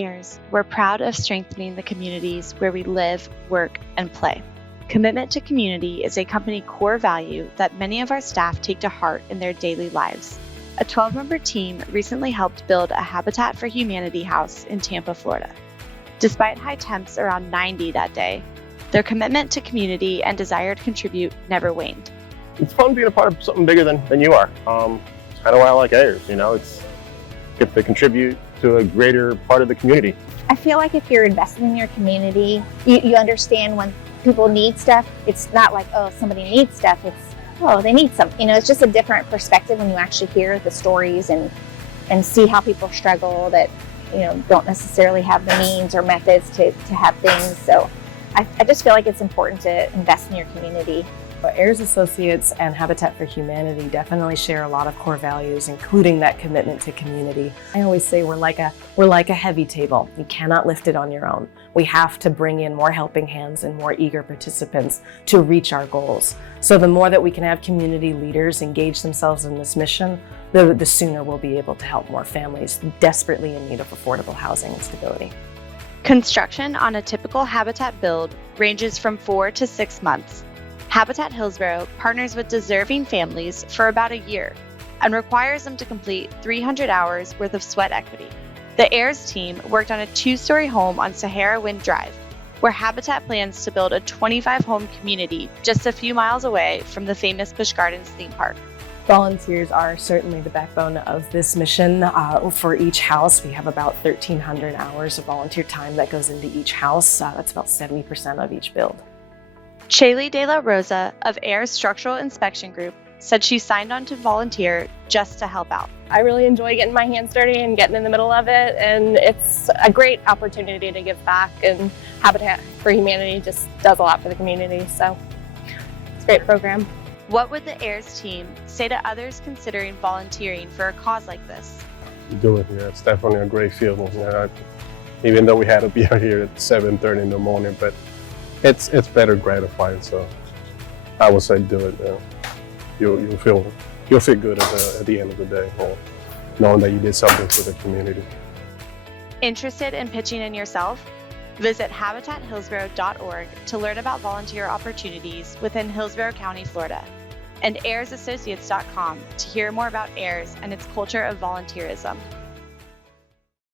Ayres, we're proud of strengthening the communities where we live, work, and play. Commitment to community is a company core value that many of our staff take to heart in their daily lives. A 12-member team recently helped build a Habitat for Humanity house in Tampa, Florida. Despite high temps around 90 that day, their commitment to community and desire to contribute never waned. It's fun being a part of something bigger than you are. It's kind of why I like Ayres, it's get to contribute to a greater part of the community. I feel like if you're investing in your community, you understand when people need stuff. It's not like, oh, somebody needs stuff. It's, oh, they need something. It's just a different perspective when you actually hear the stories and see how people struggle that, don't necessarily have the means or methods to have things. So I just feel like it's important to invest in your community. Ayres Associates and Habitat for Humanity definitely share a lot of core values, including that commitment to community. I always say we're like a heavy table. You cannot lift it on your own. We have to bring in more helping hands and more eager participants to reach our goals. So the more that we can have community leaders engage themselves in this mission, the sooner we'll be able to help more families desperately in need of affordable housing and stability. Construction on a typical Habitat build ranges from 4 to 6 months. Habitat Hillsborough partners with deserving families for about a year and requires them to complete 300 hours worth of sweat equity. The Ayres team worked on a 2-story home on Sahara Wind Drive, where Habitat plans to build a 25-home community just a few miles away from the famous Busch Gardens theme park. Volunteers are certainly the backbone of this mission. For each house, we have about 1,300 hours of volunteer time that goes into each house. That's about 70% of each build. Shaylee De La Rosa of Ayres Structural Inspection Group said she signed on to volunteer just to help out. I really enjoy getting my hands dirty and getting in the middle of it, and it's a great opportunity to give back, and Habitat for Humanity just does a lot for the community, so it's a great program. What would the Ayres team say to others considering volunteering for a cause like this? Do it, it's definitely a great feeling. Even though we had to be out here at 7:30 in the morning, but it's better gratifying, so I would say do it. You'll feel good at the end of the day, knowing that you did something for the community. Interested in pitching in yourself? Visit habitathillsborough.org to learn about volunteer opportunities within Hillsborough County, Florida, and AyresAssociates.com to hear more about Ayres and its culture of volunteerism.